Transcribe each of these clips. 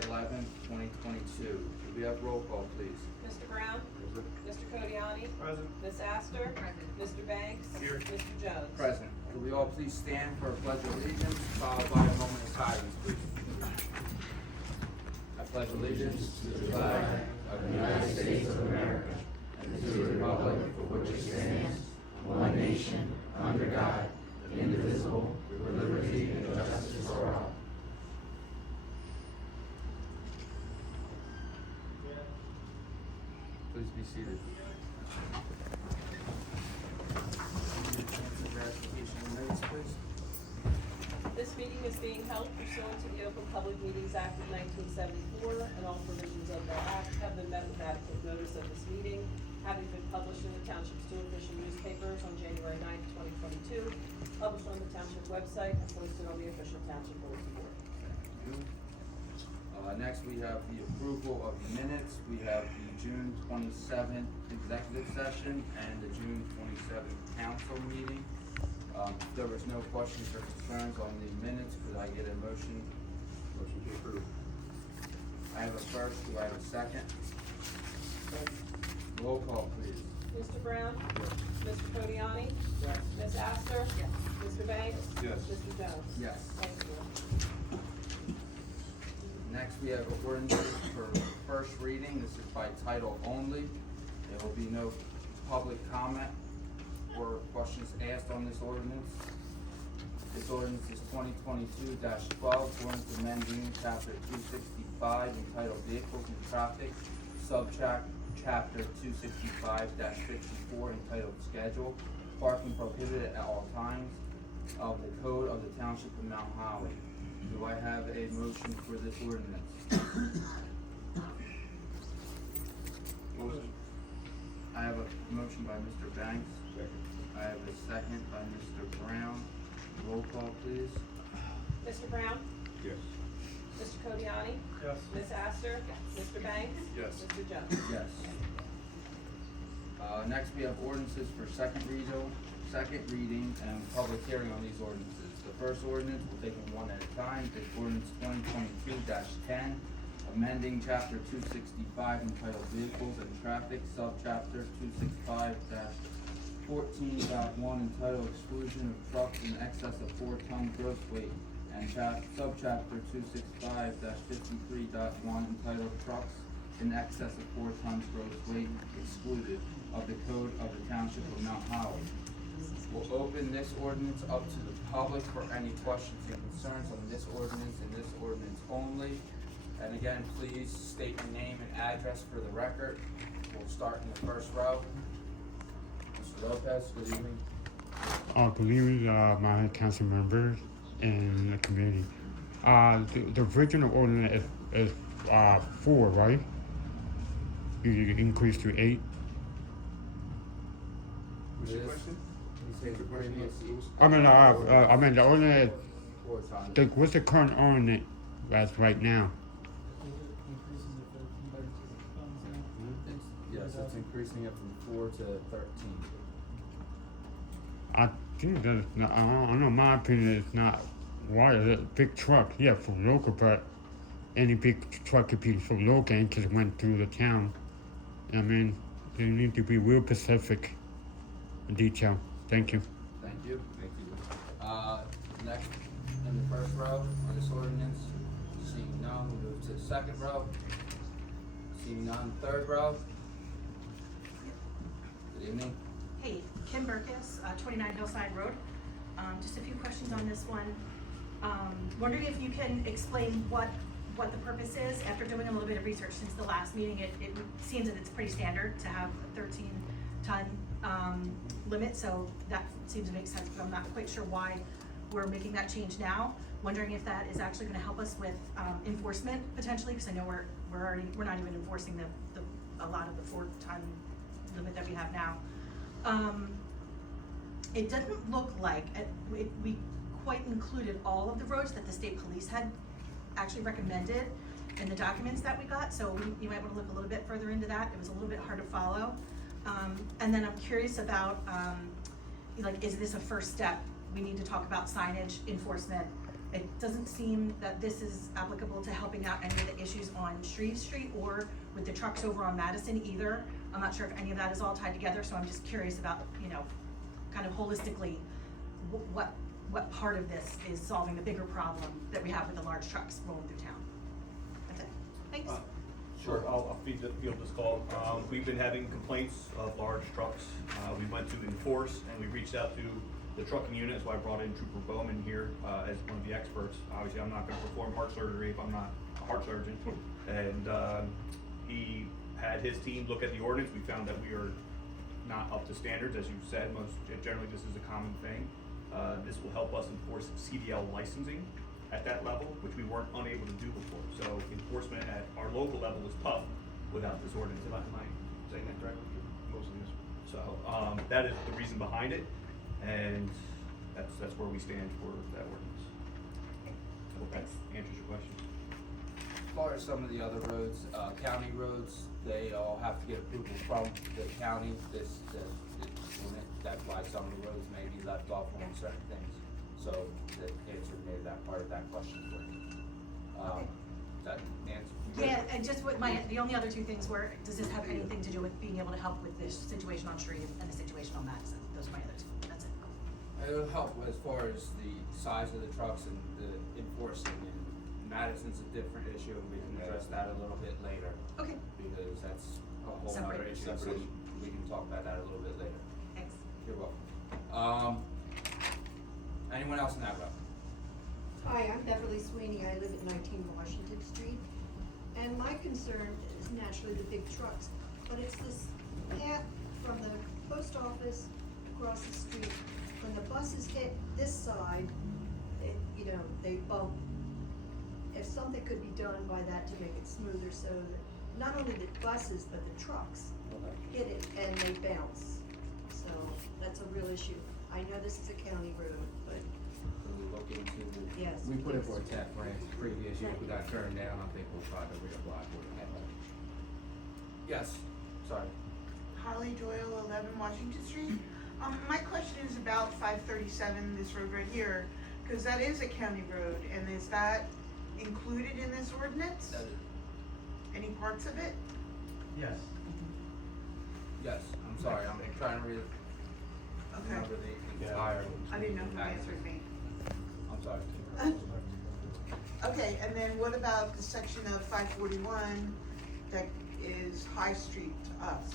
July 11th, 2022. Could we have roll call, please? Mr. Brown? Mr. Codiani? Present. Ms. Astor? Mr. Banks? Here. Mr. Jones? Present. Could we all please stand for a pledge of allegiance, followed by a moment of silence, please? I pledge allegiance to the flag of the United States of America and to the republic for which it stands, one nation, under God, indivisible, with liberty and justice for all. Please be seated. This meeting is being held pursuant to the Open Public Meetings Act of 1974, and all provisions of that act have been met with adequate notice of this meeting, having been published in the Township's two official newspapers on January 9th, 2022, published on the Township website, and posted on the official Township bulletin board. Thank you. Next, we have the approval of the minutes. We have the June 27th executive session and the June 27th council meeting. If there was no questions or concerns on the minutes, could I get a motion? Motion to approve. I have a first. Do I have a second? Roll call, please. Mr. Brown? Yes. Mr. Codiani? Yes. Ms. Astor? Yes. Mr. Banks? Yes. Mr. Jones? Yes. Thank you. Next, we have ordinances for first reading. This is by title only. There will be no public comment or questions asked on this ordinance. This ordinance is 2022-12, ordinance amending chapter 265 entitled Vehicles and Traffic, Subchapter 265-54 entitled Schedule, Parking Prohibited at All Times of the Code of the Township of Mount Holly. Do I have a motion for this ordinance? Motion. I have a motion by Mr. Banks. I have a second by Mr. Brown. Roll call, please. Mr. Brown? Yes. Mr. Codiani? Yes. Ms. Astor? Mr. Banks? Yes. Mr. Jones? Yes. Next, we have ordinances for second reading and public hearing on these ordinances. The first ordinance, we'll take them one at a time. It's ordinance 2022-10, amending chapter 265 entitled Vehicles and Traffic, subchapter 265-14.1 entitled Exclusion of Trucks in excess of 4 ton gross weight, and subchapter 265-53.1 entitled Trucks in excess of 4 tons gross weight excluded of the Code of the Township of Mount Holly. We'll open this ordinance up to the public for any questions and concerns on this ordinance and this ordinance only. And again, please state your name and address for the record. We'll start in the first row. Mr. Lopez, good evening. Good evening, my council members and the committee. The original ordinance is 4, right? You increase to 8. What's your question? The previous I mean the ordinance. 4 times. What's the current ordinance as right now? Yes, it's increasing it from 4 to 13. I think that's not, I don't know, my opinion is not right. It's a big truck, yeah, for local, but any big truck could be for local and just went through the town. I mean, they need to be real specific in detail. Thank you. Thank you. Thank you. Next, in the first row on this ordinance, seeing none, we'll move to the second row. Seeing none, third row. Good evening. Hey, Kim Burkus, 29 Hillside Road. Just a few questions on this one. Wondering if you can explain what the purpose is. After doing a little bit of research since the last meeting, it seems that it's pretty standard to have a 13-ton limit, so that seems to make sense, but I'm not quite sure why we're making that change now. Wondering if that is actually gonna help us with enforcement potentially, because I know we're not even enforcing a lot of the 4-ton limit that we have now. It doesn't look like we quite included all of the roads that the state police had actually recommended in the documents that we got, so you might want to look a little bit further into that. It was a little bit hard to follow. And then I'm curious about, like, is this a first step? We need to talk about signage enforcement It doesn't seem that this is applicable to helping out any of the issues on Shreve Street or with the trucks over on Madison either. I'm not sure if any of that is all tied together, so I'm just curious about, you know, kind of holistically, what part of this is solving the bigger problem that we have with the large trucks rolling through town? That's it. Thanks. Sure, I'll field this call. We've been having complaints of large trucks. We went to enforce and we reached out to the trucking unit, so I brought in Trooper Bowman here as one of the experts. Obviously, I'm not gonna perform heart surgery if I'm not a heart surgeon. And he had his team look at the ordinance. We found that we are not up to standards, as you said. Generally, this is a common thing. This will help us enforce CDL licensing at that level, which we weren't unable to do before. So enforcement at our local level is tough without this ordinance. Am I saying that correctly? Mostly yes. So that is the reason behind it, and that's where we stand for that ordinance. I hope that answers your question. As far as some of the other roads, county roads, they all have to get approval from the county. That's why some of the roads may be left off on certain things. So the answer made that part of that question for you. That answer? Yeah, and just the only other two things were, does this have anything to do with being able to help with this situation on Shreve and the situation on Madison? Those are my other two. That's it. It'll help as far as the size of the trucks and the enforcing, and Madison's a different issue, and we can address that a little bit later. Okay, Because that's a whole Separate. other issue, so we can talk about that a little bit later. thanks. You're welcome. Anyone else in that row? Hi, I'm Beverly Sweeney. I live at 19 Washington Street. And my concern is naturally the big trucks, but it's this path from the post office across the street. When the buses hit this side, they bump. If something could be done by that to make it smoother so that not only the buses, but the trucks hit it and they bounce. So that's a real issue. I know this is a county road, but Can we look into the? yes. We put it for a tap grant previous year, we got turned down, I think we'll try to reapply for it. Yes, sorry. Holly Doyle, 11 Washington Street. My question is about 537, this road right here, because that is a county road, and is that included in this ordinance? Any parts of it? Yes. Yes, I'm sorry, I'm trying to read, Okay. remember the entire. I didn't know who answered me. I'm sorry. Okay, and then what about the section of 541 that is High Street to us?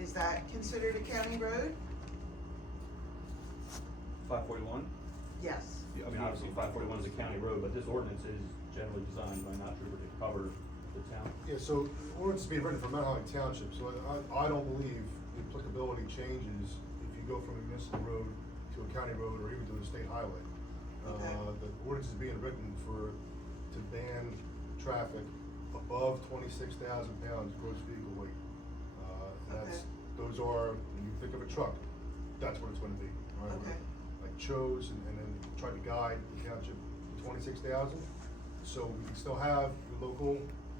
Is that considered a county road? 541? Yes. I mean, obviously 541 is a county road, but this ordinance is generally designed by not Trooper to cover the town. Yeah, so the ordinance is being written for Mount Holly Township, so I don't believe the applicability changes if you go from a municipal road to a county road or even to a state highway. Okay. The ordinance is being written to ban traffic above 26,000 pounds gross vehicle weight. Those are, when you think of a truck, that's what it's gonna be, all right? Okay. I chose and then tried to guide the township to 26,000, so we can still have your local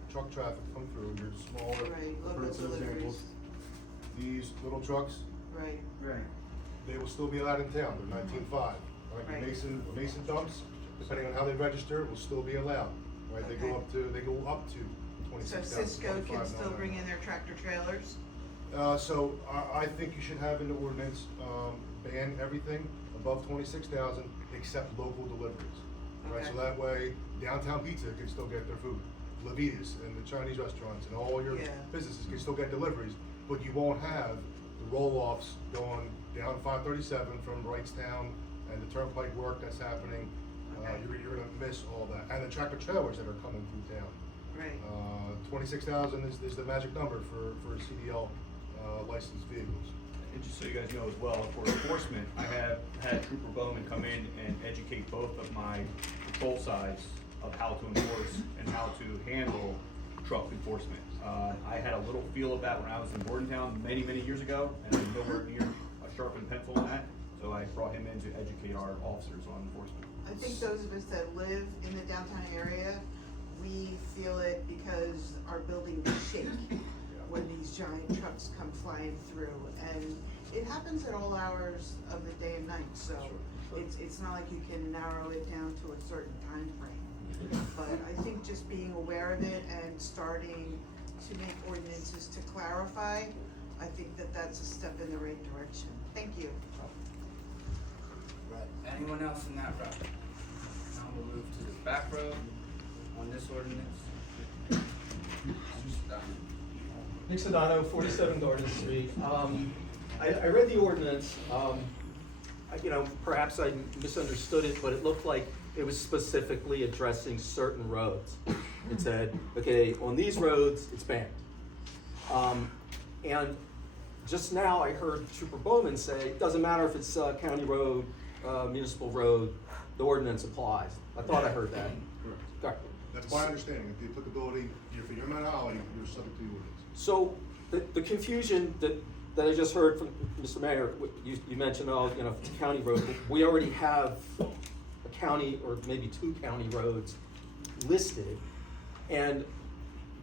truck traffic come through, your smaller. Right, for local instance, deliveries. These little trucks, Right. they will still be allowed in town, they're 19.5. Like Right. the Mason dumps, depending on how they register, will still be allowed, right? They go up to So 26,000. Cisco can still bring in their tractor trailers? So I think you should have in the ordinance, ban everything above 26,000 except local deliveries. Right, so Okay. that way downtown pizza can still get their food. Levitas and the Chinese restaurants and all your Yeah. businesses can still get deliveries, but you won't have the roll-offs going down 537 from Wrightstown and the turnpike work that's happening. Okay. You're gonna miss all that. And the tractor trailers that are coming through town. Right. 26,000 is the magic number for CDL licensed vehicles. And just so you guys know as well, for enforcement, I have had Trooper Bowman come in and educate both of my patrol sides of how to enforce and how to handle truck enforcement. I had a little feel of that when I was in Bordentown many, many years ago, and I'm nowhere near a sharpened pencil on that, so I brought him in to educate our officers on enforcement. I think those of us that live in the downtown area, we feel it because our buildings shake when these giant trucks come flying through. And it happens at all hours of the day and night, so it's not like you can narrow it down to a certain time frame. But I think just being aware of it and starting to make ordinances to clarify, I think that that's a step in the right direction. Thank you. Right, anyone else in that row? Now we'll move to the back row on this ordinance. Mr. Dunn. Nick Sedano, 47 Garden Street. I read the ordinance, perhaps I misunderstood it, but it looked like it was specifically addressing certain roads. It said, okay, on these roads, it's banned. And just now I heard Trooper Bowman say, it doesn't matter if it's county road, municipal road, the ordinance applies. I thought I heard that. Correct. That's my understanding, if the applicability, for your municipality, you're subject to the ordinance. So the confusion that I just heard from Mr. Mayor, you mentioned, if it's a county road, we already have a county or maybe two county roads listed. And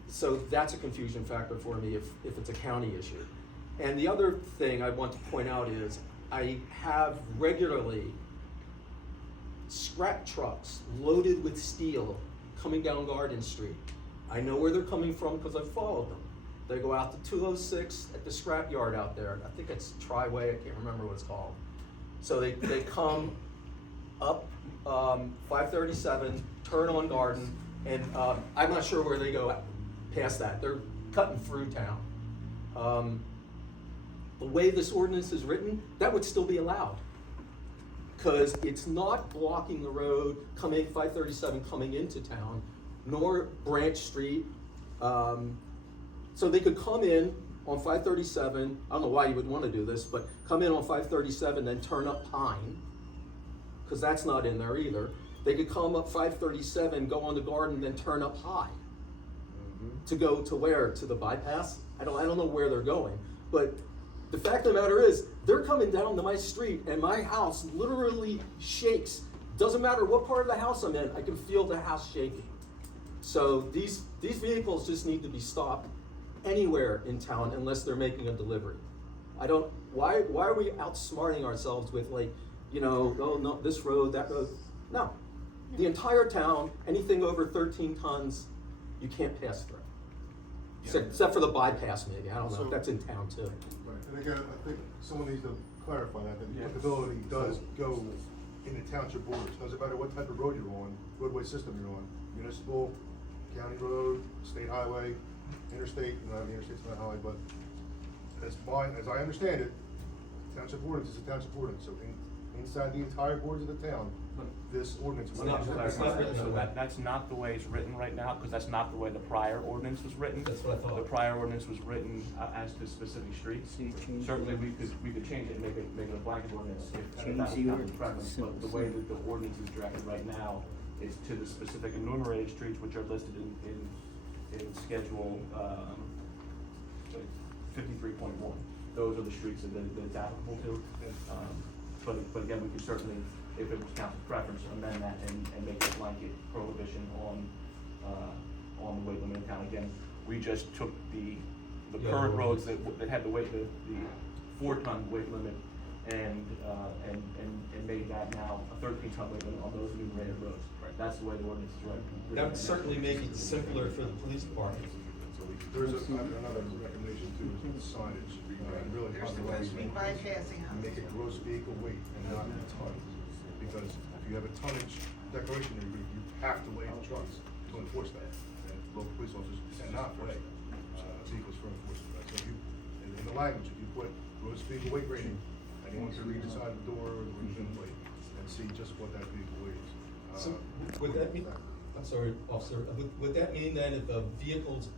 so that's a confusion factor for me if it's a county issue. And the other thing I want to point out is I have regularly scrap trucks loaded with steel coming down Garden Street. I know where they're coming from because I've followed them. They go out to 206 at the scrap yard out there. I think it's Triway, I can't remember what it's called. So they come up 537, turn on Garden, and I'm not sure where they go past that. They're cutting through town. The way this ordinance is written, that would still be allowed. Because it's not blocking the road coming 537 coming into town, nor Branch Street. So they could come in on 537, I don't know why you would want to do this, but come in on 537 and turn up Pine, because that's not in there either. They could come up 537, go on the Garden, then turn up High. To go to where? To the bypass? I don't know where they're going. But the fact of the matter is, they're coming down to my street and my house literally shakes. Doesn't matter what part of the house I'm in, I can feel the house shaking. So these vehicles just need to be stopped anywhere in town unless they're making a delivery. Why are we outsmarting ourselves with oh no, this road, that road? No. The entire town, anything over 13 tons, you can't pass through. Except for the bypass maybe, I don't know, So- that's in town too. Right, and again, I think someone needs to clarify that the applicability does go in the township borders. Doesn't matter what type of road you're on, roadway system you're on, municipal, county road, state highway, interstate, the interstate's not highway, but as I understand it, township ordinance is a township ordinance, so inside the entire borders of the town, this ordinance. It's not written So that way. that's not the way it's written right now, because that's not the way the prior ordinance was written. That's what I thought. The prior ordinance was written as to specific streets. Certainly, we could change it and make it a blanket ordinance if that was the preference, but the way that the ordinance is drafted right now is to the specific enumerated streets which are listed in schedule 53.1. Those are the streets that it's applicable to. But again, we could certainly, if it was council's preference, amend that and make a blanket prohibition on the weight limit in town. Again, we just took the current roads that had the 4-ton weight limit and made that now a 13-ton weight limit on those enumerated roads. That's the way the ordinance is written. That would certainly make it simpler for the police department. There's another recommendation too, is signage, really. They're supposed to be bypassing us. Make it gross vehicle weight and not tonnage. Because if you have a tonnage declaration, you have to weigh the trucks to enforce that. And local police officers cannot weigh vehicles for enforcement. So if you, in the language, if you put gross vehicle weight rating, anyone can read inside the door or the VIN weight and see just what that vehicle weighs. So would that mean, I'm sorry, officer, would that mean then if a vehicle's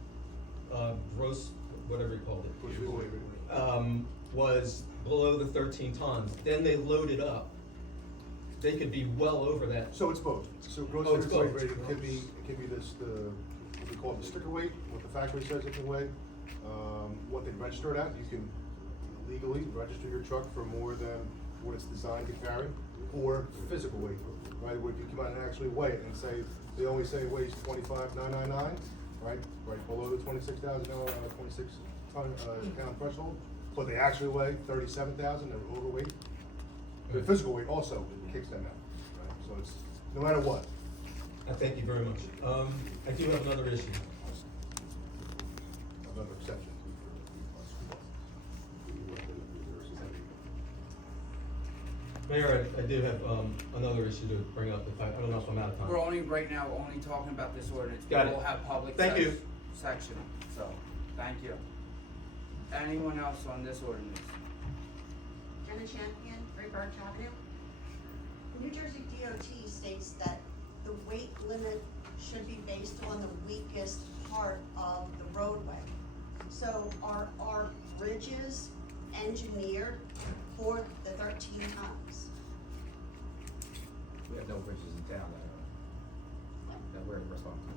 gross, whatever you called it, Gross vehicle weight rating. was below the 13 tons, then they load it up, they could be well over that. So it's both. So gross Oh, it's vehicle weight both. rating could be what we call the sticker weight, what the factory says it can weigh, what they register it at. You can legally register your truck for more than what it's designed to carry, or physical weight, right? Where if you come out and actually weigh it and say, they only say it weighs 25,999, right? Right below the 26 pound threshold, but they actually weigh 37,000, they're overweight. The physical weight also kicks them out, right? So it's, no matter what. I thank you very much. I do have another issue. Another exception. Mayor, I do have, another issue to bring up, if I don't know if I'm out of time. We're only, right now, we're only talking about this ordinance. Got it. We'll have public Thank you. section, so, thank you. Anyone else on this ordinance? Jenna Champion, 3 Birch Avenue. New Jersey DOT states that the weight limit should be based on the weakest part of the roadway. So are our bridges engineered for the 13 tons? We have no bridges in town that we're responsible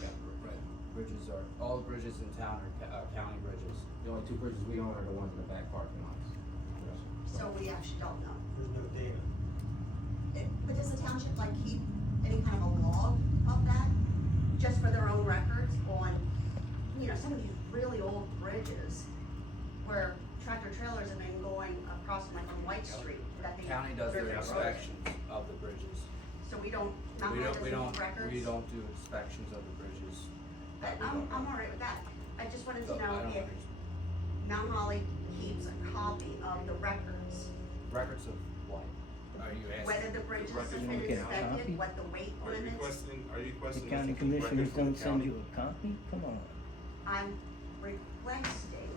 for. Right. Bridges are, all the bridges in town are county bridges. The only 2 bridges we own are the ones in the back parking lots. So we actually don't know. There's no data. But does the township like keep any kind of a log of that, just for their own records on, you know, some of these really old bridges where tractor trailers have been going across like on White Street, that they. County does their really inspections of the bridges. So we don't, not We only don't, does we it don't, keep records? we don't do inspections of the bridges. But We don't. I'm all right with that. I just wanted So, to I know don't if think- Mount Holly keeps a copy of the records, Records of what? Are you asking? whether the bridges have records been you get a copy? inspected, what the weight Are you limits. requesting The us county to keep commissioners records from don't the send county? you a copy? Come on. I'm requesting,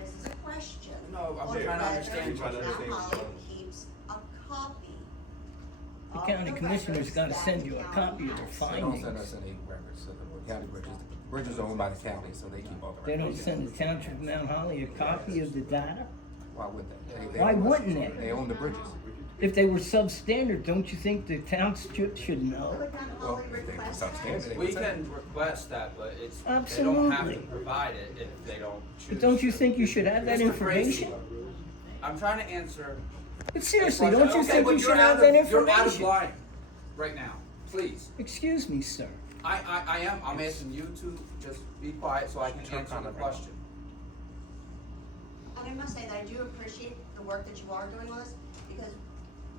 this is a question. No, I'm on trying to whether understand. Trying to Mount understand Holly what's keeps a copy The of county commissioners records gotta that send you a the copy of county their has. They don't send findings. us any records of the county bridges. The bridges are owned by the county, so they keep all the They records. don't send the township of Mount Holly a copy of the data? Why would they? They Why own the- wouldn't they? They own the bridges. If they were substandard, don't you think the township should know? Could Mount Well, Holly if they were request that? substandard, they We would send can request that, but it's, they don't have to Absolutely. provide it if they don't choose. But don't you to. think you should have that Mr. Tracy, information? I'm trying to answer. But seriously, a don't question. you Okay, think but you you're should out have of- that You're out of information? line right now, please. Excuse me, sir. I am, I'm asking you to just be quiet so I can It's your answer the comment right now. question. And I must say that I do appreciate the work that you are doing on this, because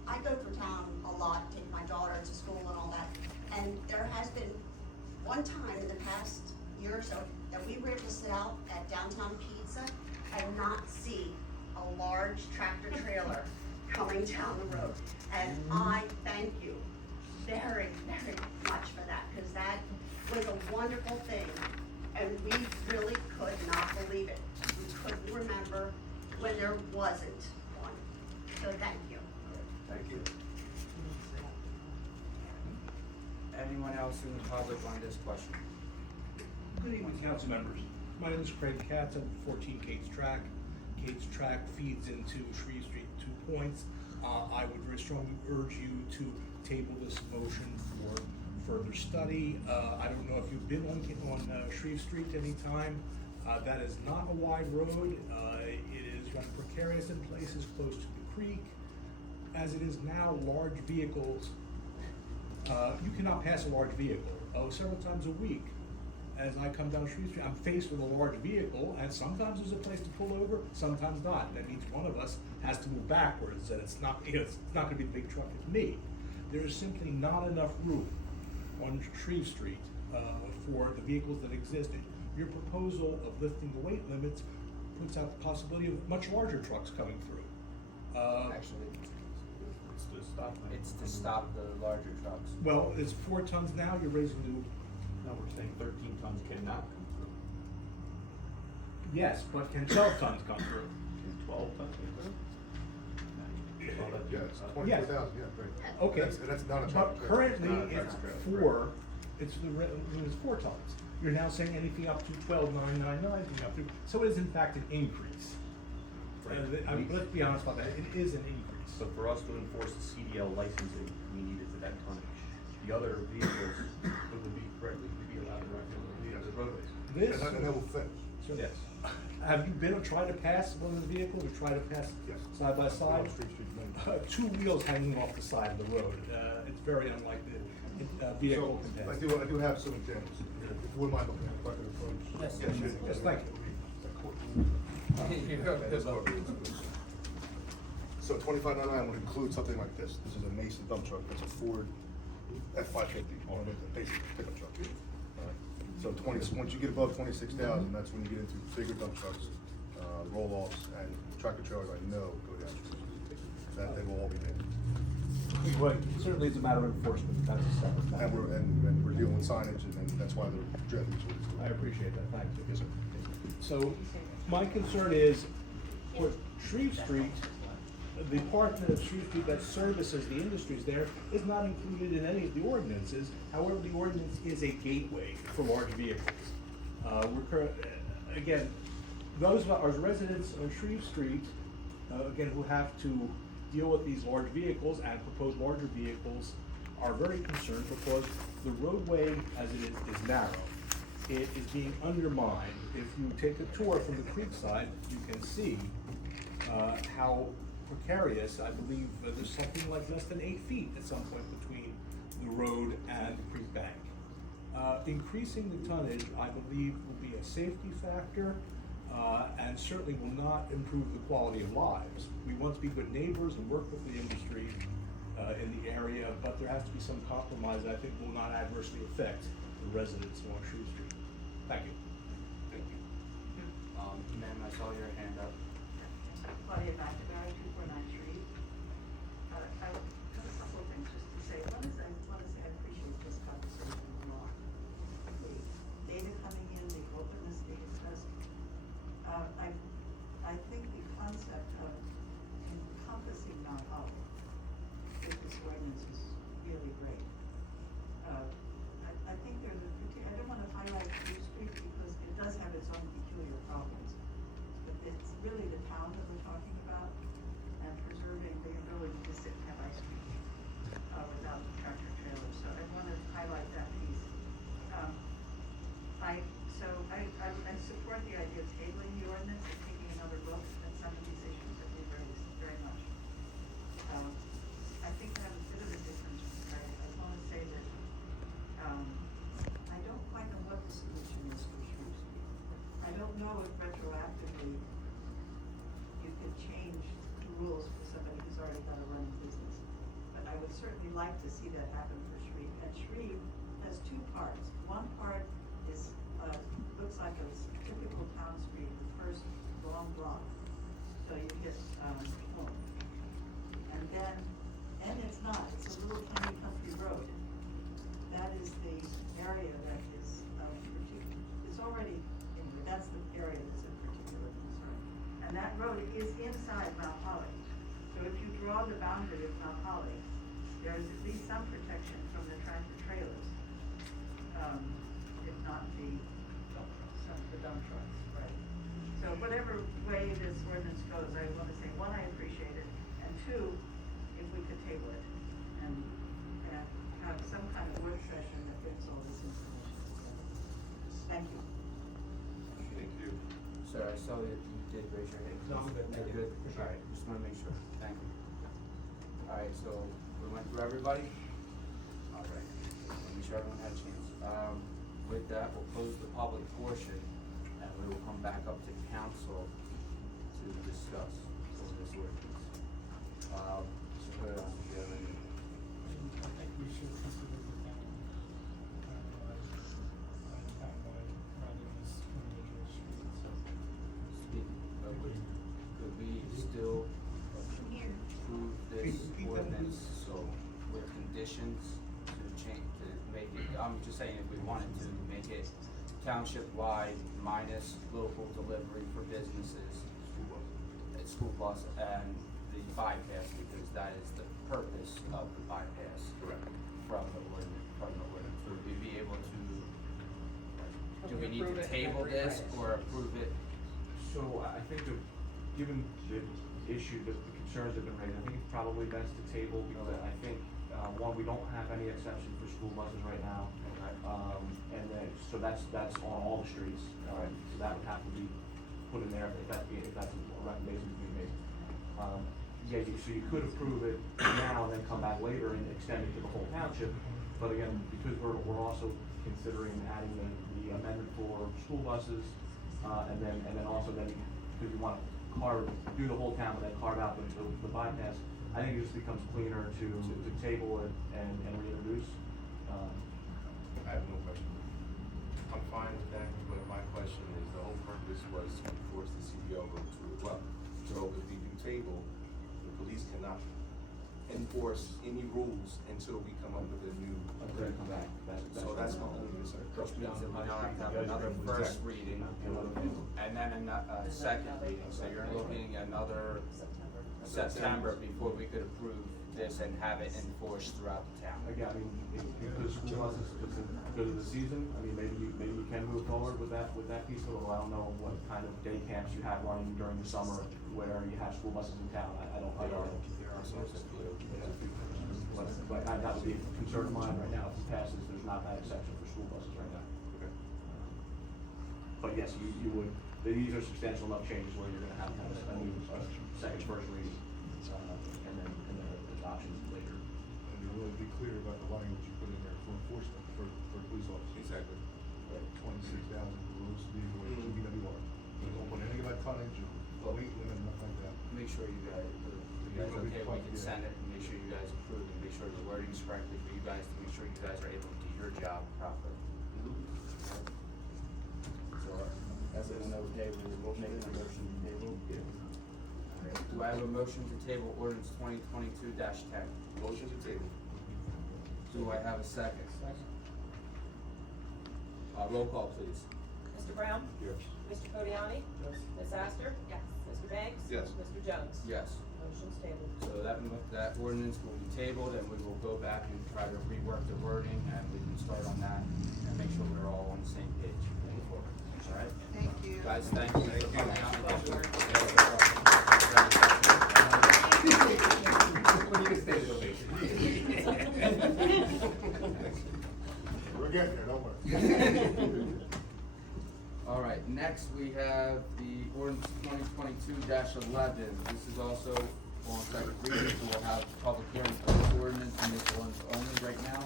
I go through town a lot, take my daughter to school and all that. And there has been one time in the past year or so that we were able to sit out at Downtown Pizza and not see a large tractor trailer coming down the road. And I thank you very, very much for that, because that was a wonderful thing. And we really could not believe it. We couldn't remember when there wasn't one. So thank you. Thank you. Anyone else in the public on this question? Good evening, council members. My name is Craig Katz, I'm 14 Kate's Track. Kate's Track feeds into Shreve Street 2 points. I would very strongly urge you to table this motion for further study. I don't know if you've been on Shreve Street any time. That is not a wide road. It is rather precarious in places close to the creek. As it is now, large vehicles, you cannot pass a large vehicle. Several times a week, as I come down Shreve Street, I'm faced with a large vehicle, and sometimes there's a place to pull over, sometimes not. That means one of us has to move backwards, and it's not gonna be the big truck, it's me. There is simply not enough room on Shreve Street for the vehicles that exist. Your proposal of lifting the weight limits puts out the possibility of much larger trucks coming through. Actually, It's to stop them. it's to stop the larger trucks. Well, it's 4 tons now, you're raising No, we're saying 13 tons cannot come through. yes, but can 12 tons come through? Can 12 tons come through? Well, that- Yeah, it's 24,000, yeah, great. Okay. That's not a But tractor trailer. currently, Not a it's tractor trailer, right. it's 4 tons. You're now saying anything up to 12,999 can come through, so it is in fact an increase. Let's be honest about that, it is an increase. So for us to enforce the CDL licensing, we needed to that tonnage. The other vehicles would be correctly, would be allowed to run the roadways. This, And that will fit. yes. Have you been, try to pass one of the vehicles, or try to pass Yes. side by side? On Street, many. 2 wheels hanging off the side of the road, it's very unlikely a vehicle So, can pass. I do have some examples, if you wouldn't mind looking at it, if I could approach. Yes, thank you. So 2599 would include something like this. This is a Mason dump truck. It's a Ford F-550, one of the basic pickup truck. So once you get above 26,000, that's when you get into bigger dump trucks, roll-offs, and tractor trailers. I know go down. That they will all be banned. But certainly it's a matter of enforcement, that's a separate matter. And we're dealing with signage, and that's why they're driving these ordinances. I appreciate that, thank you. Yes, sir. So, my concern is, for Shreve Street, the part of Shreve Street that services the industries there is not included in any of the ordinances. However, the ordinance is a gateway for large vehicles. Again, those of our residents on Shreve Street, again, who have to deal with these large vehicles and propose larger vehicles, are very concerned because the roadway as it is narrow. It is being undermined. If you take a tour from the creek side, you can see how precarious, I believe, there's something like less than 8 feet at some point between the road and the creek bank. Increasing the tonnage, I believe, will be a safety factor and certainly will not improve the quality of lives. We want to be good neighbors and work with the industry in the area, but there has to be some compromise that I think will not adversely affect the residents along Shreve Street. Thank you. Thank you. Ma'am, I saw your hand up. Claudia McNamara, 249 Street. I have a couple of things just to say. One is I want to say I appreciate this conversation a lot. The data coming in, the openness being expressed. I think the concept of encompassing Mount Holly with this ordinance is really great. I think there's I don't want to highlight Shreve Street because it does have its own peculiar problems. But it's really the town that we're talking about and preserving the ability to sit and have ice cream without the tractor trailer. So I want to highlight that piece. I support the idea of tabling the ordinance and taking another look at some of these issues that we've raised very much. I think I have a bit of a difference. I want to say that I don't quite know what the solution is for Shreve Street. I don't know if retroactively you could change the rules for somebody who's already got a running business. But I would certainly like to see that happen for Shreve. And Shreve has two parts. One part is looks like a typical town street, the first long block. So you get home. And then, and it's not, it's a little tiny country road. That is the area that is it's already in, that's the area that's of particular concern. And that road is inside Mount Holly. So if you draw the boundary of Mount Holly, there is at least some protection from the tractor trailers. If not the dump trucks, right? So whatever way this ordinance goes, I want to say, one, I appreciate it, and two, if we could table it and have some kind of work session that brings all this information together. Thank you. Thank you. Sir, I saw that you did raise your hand. No, I'm good. You're good? Alright, just wanna make sure. Thank you. Alright, so we went through everybody? Alright, make sure everyone had a chance. With that, we'll close the public portion and we will come back up to council to discuss this ordinance. So put it on the agenda. I think we should consider the county rather than this individual street. Could we still approve this ordinance, so with conditions to change, to make it, I'm just saying if we wanted to make it township-wide minus local delivery for businesses, school bus, and the bypass, because that is the purpose of the bypass. Correct. From the ordinance, would we be able to, do we need Approve to it table and this rewrite it. or approve it? So I think given the issue, the concerns that have been raised, I think it's probably best to table because I think, one, we don't have any exception for school buses right now. And then, so that's on all the streets. So that would have to be put in there if that's a recommendation to be made. So you could approve it now and then come back later and extend it to the whole township. But again, because we're also considering adding the amendment for school buses, and then also then, because you want to do the whole town, but then carve out the bypass, I think it just becomes cleaner to table it and reintroduce. I have no question. I'm fine with that, but my question is, the whole purpose was to force the CEO to as well. So if we do table, the police cannot enforce any rules until we come up with a new. Until they come back. So that's my only concern. Which means that we now have to have another first reading, and then a second reading, so you're looking at another September before we could approve this and have it enforced throughout the town. Again, I mean, because school buses, because of the season, I mean, maybe you can move forward with that piece of it. Well, I don't know what kind of day camps you have running during the summer where you have school buses in town. I don't know. But that would be a concern of mine right now. If it passes, there's not that exception for school buses right now. Okay. But yes, you would, these are substantial enough changes where you're gonna have a new, second, first reading, and then adoptions later. And you really be clear about the language you put in there for enforcement, for police officers. Exactly. 26,000 rules, legal, GBWR. You don't put anything about tonnage or weight limit, nothing like that. Make sure you guys okay, we can send it, and make sure you guys approve, and make sure the wording is correctly for you guys, to make sure you guys are able to do your job properly. So, that's an okay, we'll make a motion to table. Do I have a motion to table ordinance 2022-10? Motion to table. Do I have a second? Roll call, please. Mr. Brown? Yes. Mr. Codiani? Yes. Ms. Astor? Yes. Mr. Banks? Yes. Mr. Jones? Yes. Motion's tabled. So that ordinance will be tabled, and we will go back and try to rework the wording, and we can start on that, and make sure we're all on the same page moving forward. All right? Thank you. Guys, thank you for coming out. You can stay the ovation. We're getting there, don't worry. All right, next we have the ordinance 2022-11. This is also on second reading, so we'll have public hearing for this ordinance and this ordinance only right now.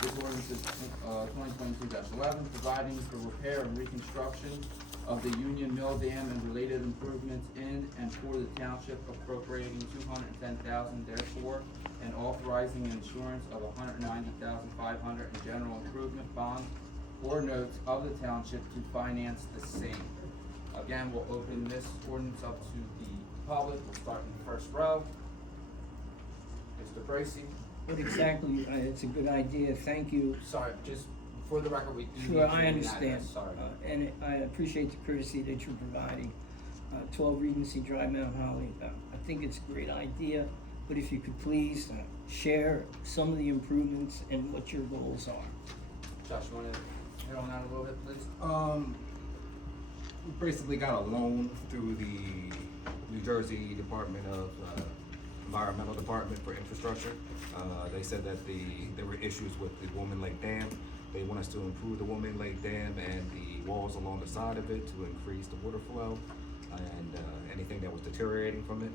This ordinance is 2022-11, providing for repair and reconstruction of the Union Mill Dam and related improvements in and for the township, appropriating $210,000 therefore, and authorizing an insurance of $190,500 in general improvement bonds or notes of the township to finance the same. Again, we'll open this ordinance up to the public. We'll start in the first row. Mr. Bracy. But exactly, it's a good idea, thank you. Sorry, just for the record, we do need Sure, your I name and understand, address. Sorry. and I appreciate the courtesy that you're providing. 12 Regency Drive, Mount Holly, I think it's a great idea, but if you could please share some of the improvements and what your goals are. Josh, you wanna hit on that a little bit, please? We basically got a loan through the New Jersey Department of Environmental Department for infrastructure. They said that there were issues with the Woman Lake Dam. They want us to improve the Woman Lake Dam and the walls along the side of it to increase the water flow and anything that was deteriorating from it.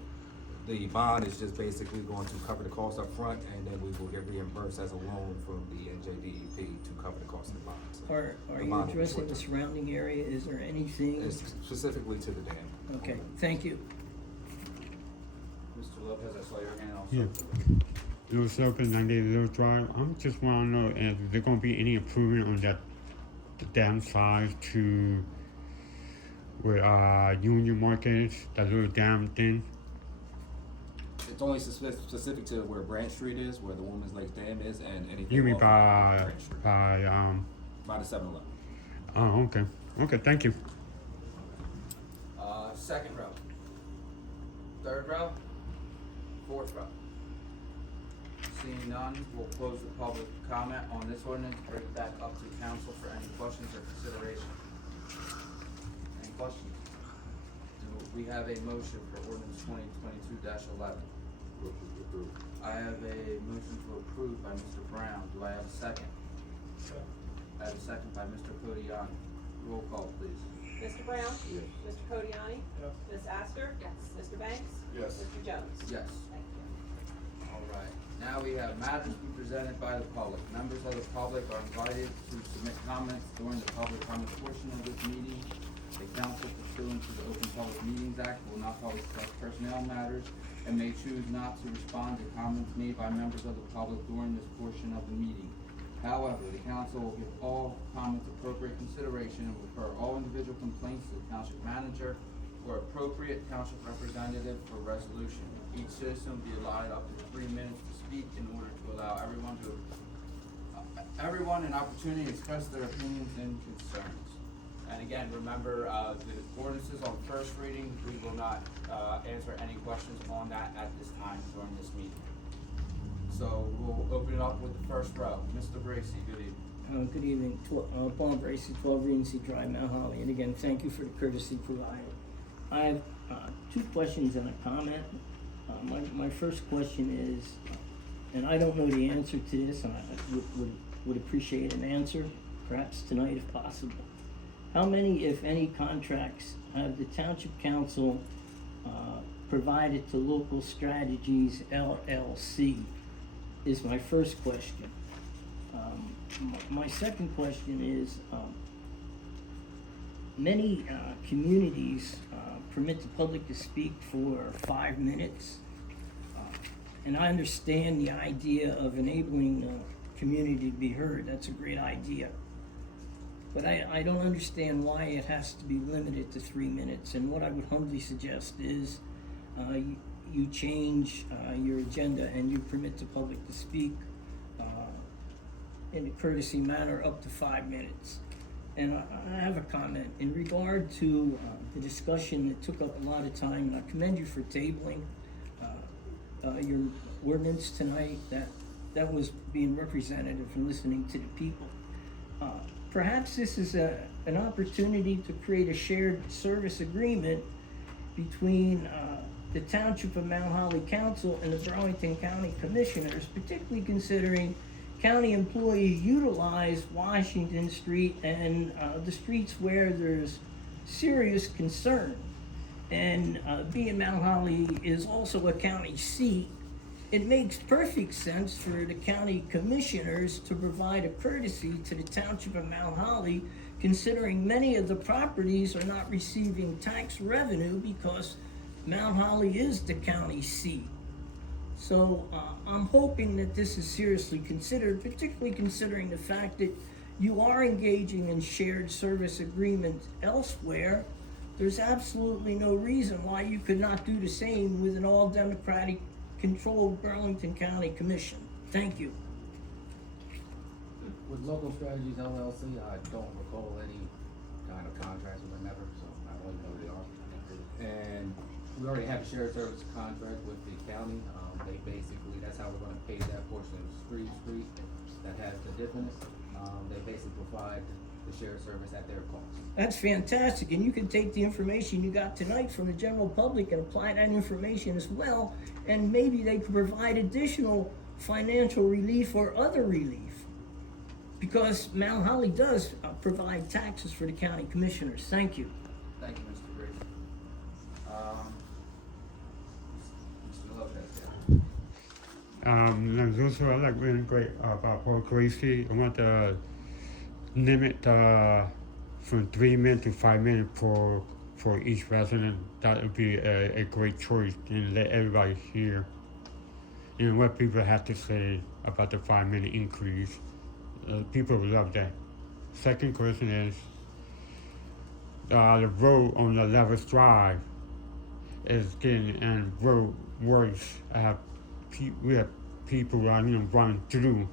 The bond is just basically going to cover the cost up front, and then we will get reimbursed as a loan from the NJDEP to cover the cost of the bond. So Are the you bond will be addressing the short-term. surrounding area? Is there anything? It's specifically to the dam. Okay, thank you. Mr. Lopez, I saw your hand also. Yeah. Louis Lopez, 98 Little Drive. I just want to know if there going to be any improvement on that the downside to where Union Market is, that little dam thing. It's only specific to where Branch Street is, where the Woman's Lake Dam is, and anything. You mean off by Branch Street. By the 7-Eleven. Oh, okay. Okay, thank you. Second row. Third row. Fourth row. Seeing none, we'll close the public comment on this ordinance, bring it back up to council for any questions or consideration. Any questions? Do we have a motion for ordinance 2022-11? I have a motion to approve by Mr. Brown. Do I have a second? I have a second by Mr. Codiani. Roll call, please. Mr. Brown? Yes. Mr. Codiani? Yes. Ms. Astor? Yes. Mr. Banks? Yes. Mr. Jones? Yes. Thank you. All right, now we have matters to be presented by the public. Members of the public are invited to submit comments during the public comment portion of this meeting. The council pursuant to the Open Public Meetings Act will not probably discuss personnel matters and may choose not to respond to comments made by members of the public during this portion of the meeting. However, the council will give all comments appropriate consideration and refer all individual complaints to the township manager or appropriate township representative for resolution. Each citizen will be allotted up to 3 minutes to speak in order to allow everyone an opportunity to express their opinions and concerns. And again, remember, the ordinances on first reading, we will not, answer any questions on that at this time during this meeting. So we'll open it up with the first row. Mr. Bracy, good evening. Good evening, Paul Bracy, 12 Regency Drive, Mount Holly, and again, thank you for the courtesy provided. I have, 2 questions and a comment. My first question is, and I don't know the answer to this, and I would appreciate an answer, perhaps tonight if possible. How many, if any, contracts have the Township Council provided to Local Strategies LLC is my first question. My second question is, many communities permit the public to speak for 5 minutes. And I understand the idea of enabling the community to be heard. That's a great idea. But I don't understand why it has to be limited to 3 minutes. And what I would humbly suggest is you change your agenda and you permit the public to speak in a courtesy manner up to 5 minutes. And I have a comment in regard to the discussion that took up a lot of time, and I commend you for tabling your ordinance tonight. That was being representative and listening to the people. Perhaps this is an opportunity to create a shared service agreement between the Township of Mount Holly Council and the Burlington County Commissioners, particularly considering county employees utilize Washington Street and the streets where there's serious concern. And being Mount Holly is also a county seat, it makes perfect sense for the county commissioners to provide a courtesy to the Township of Mount Holly, considering many of the properties are not receiving tax revenue because Mount Holly is the county seat. So I'm hoping that this is seriously considered, particularly considering the fact that you are engaging in shared service agreements elsewhere. There's absolutely no reason why you could not do the same with an all-Democratic controlled Burlington County Commission. Thank you. With Local Strategies LLC, I don't recall any kind of contracts with them ever, so I don't even know who they are. And we already have a shared service contract with the county. They basically, that's how we're gonna pay that portion of the street that has the difference. They basically provide the shared service at their cost. That's fantastic, and you can take the information you got tonight from the general public and apply that information as well, and maybe they could provide additional financial relief or other relief. Because Mount Holly does provide taxes for the county commissioners. Thank you. Thank you, Mr. Bracy. Mr. Lopez, And also I like really great about Paul Gracie. I want to limit from 3 minutes to 5 minutes for each resident. That would be a great choice, and let everybody hear what people have to say about the 5 minute increase. People would love that. Second question is the road on the Levis Drive is getting and road worse. We have people running through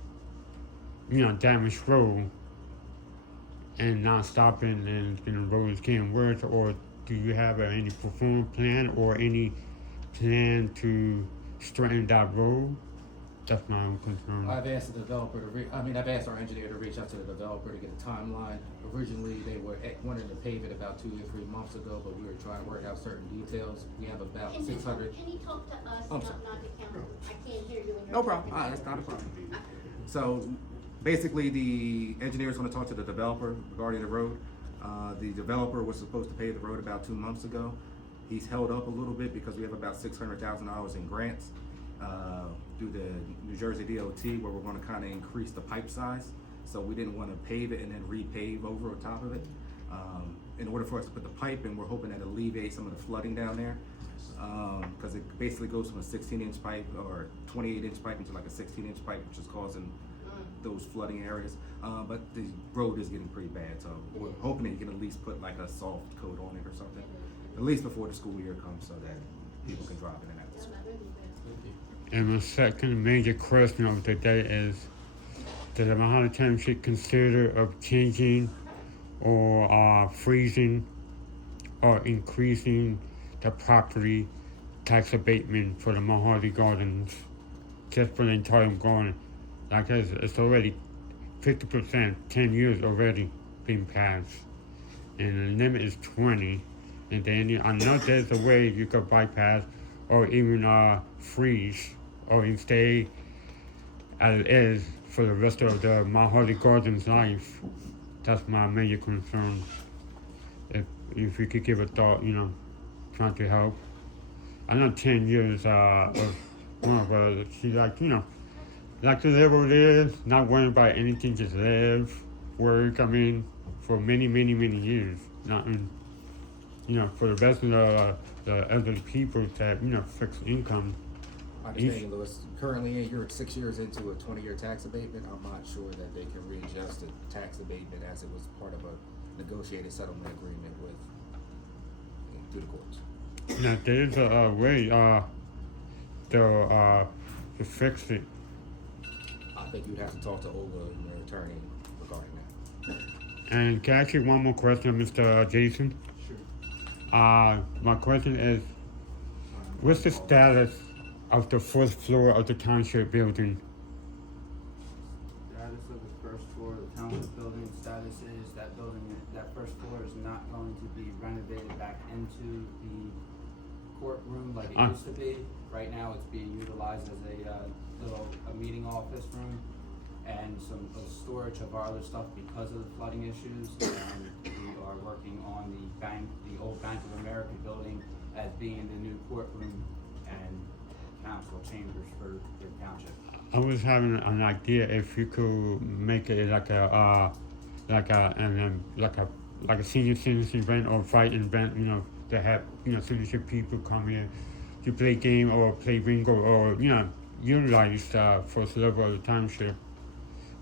damaged road and not stopping, and the road is getting worse. Or do you have any performance plan or any plan to straighten that road? That's my own concern. I've asked the developer I've asked our engineer to reach out to the developer to get a timeline. Originally, they were wanting to pave it about 2 to 3 months ago, but we were trying to work out certain details. We have about 600. Can you talk to us, Oh, not sorry. the council? I can't hear you. No problem. That's not a problem. So basically, the engineer is going to talk to the developer regarding the road. The developer was supposed to pave the road about 2 months ago. He's held up a little bit because we have about $600,000 in grants through the New Jersey DOT, where we're going to kind of increase the pipe size. So we didn't want to pave it and then repave over on top of it. In order for us to put the pipe in, we're hoping that alleviate some of the flooding down there. Cause it basically goes from a 16-inch pipe or 28-inch pipe into like a 16-inch pipe, which is causing those flooding areas. But the road is getting pretty bad, so we're hoping that you can at least put like a soft coat on it or something, at least before the school year comes, so that people can drive in and out of the school. And my second major question of the day is, does the Mahoney Township consider of changing or freezing or increasing the property tax abatement for the Mahoney Gardens, just for the entire garden? Like it's already 50%, 10 years already been passed, and the limit is 20. And then I know there's a way you could bypass or even freeze or even stay as it is for the rest of the Mahoney Gardens life. That's my major concern. If you could give a thought, trying to help. I know 10 years of one of us, she like to live where it is, not worrying about anything, just live, work, for many, many, many years. Nothing, for the rest of the elderly people that, fixed income. I understand, Louis. Currently, you're 6 years into a 20-year tax abatement. I'm not sure that they can readjust the tax abatement as it was part of a negotiated settlement agreement through the courts. Now, there's a way to fix it. I think you'd have to talk to Olga, your attorney, regarding that. And can I ask you one more question, Mr. Jason? Sure. My question is, what's the status of the fourth floor of the township building? Status of the first floor of the township building, status is that first floor is not going to be renovated back into the courtroom like it used to be. Right now it's being utilized as a meeting office room and some storage of our other stuff because of the flooding issues. And we are working on the old Bank of America building as being the new courtroom and council chambers for the township. I was having an idea if you could make it like a senior citizen event or fight event, to have senior people come here to play game or play bingo or utilize for the level of the township.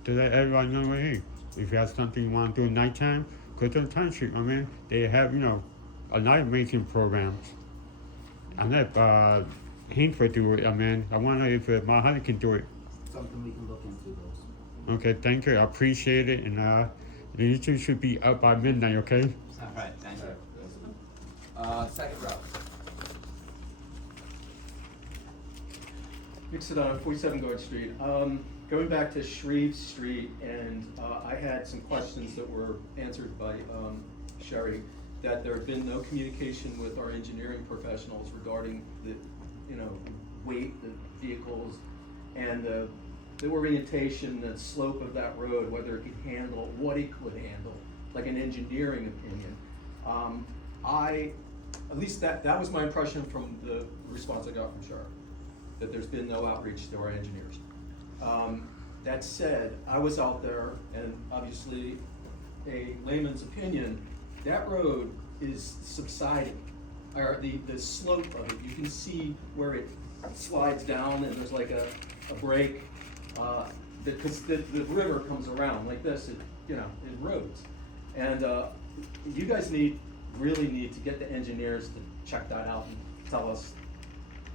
To let everybody know, hey, if you have something you want to do at nighttime, go to the township. They have a night making programs. And let Hainford do it. I wonder if Mahoney can do it. Something we can look into those. Okay, thank you. I appreciate it. And you two should be up by midnight, okay? Alright, thank you. Second row. Mix it on 47 Guard Street. Going back to Shreve Street, and I had some questions that were answered by Sherry, that there had been no communication with our engineering professionals regarding the, weight of vehicles and the orientation, the slope of that road, whether it could handle, what it could handle, like an engineering opinion. At least that was my impression from the response I got from Sherry, that there's been no outreach to our engineers. That said, I was out there, and obviously a layman's opinion, that road is subsiding, or the slope of it, you can see where it slides down and there's like a break, because the river comes around like this, it erodes. And you guys really need to get the engineers to check that out and tell us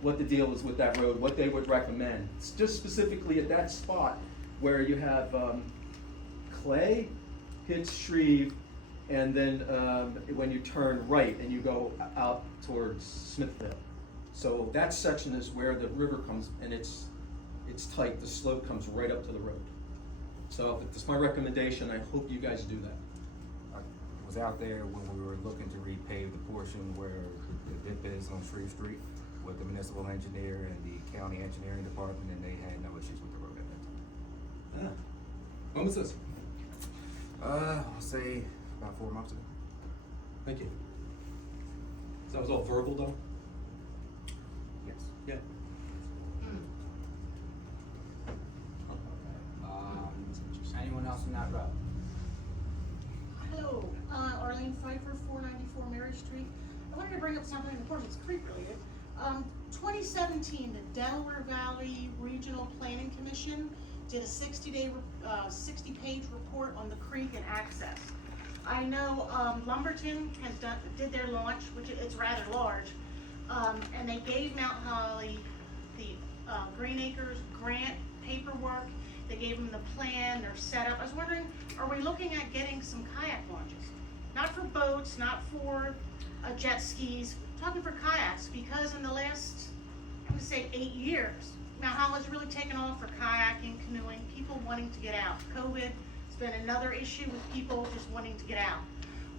what the deal is with that road, what they would recommend. It's just specifically at that spot where you have Clay hits Shreve, and then when you turn right and you go out towards Smithville. So that section is where the river comes, and it's tight, the slope comes right up to the road. So that's my recommendation, I hope you guys do that. I was out there when we were looking to repave the portion where the dip is on Shreve Street with the municipal engineer and the county engineering department, and they had no issues with the road at that time. Yeah. When was this? I'll say about 4 months ago. Thank you. So that was all verbal though? Yes. Yeah. Anyone else in that row? Hello, Arlene Pfeiffer, 494 Mary Street. I wanted to bring up something important, it's creek related. 2017, the Delaware Valley Regional Planning Commission did a 60-page report on the creek and access. I know Lumberton did their launch, which it's rather large, and they gave Mount Holly the Green Acres grant paperwork. They gave them the plan, their setup. I was wondering, are we looking at getting some kayak launches? Not for boats, not for jet skis, talking for kayaks, because in the last, I would say 8 years, Mount Holly's really taken off for kayaking, canoeing, people wanting to get out. COVID has been another issue with people just wanting to get out.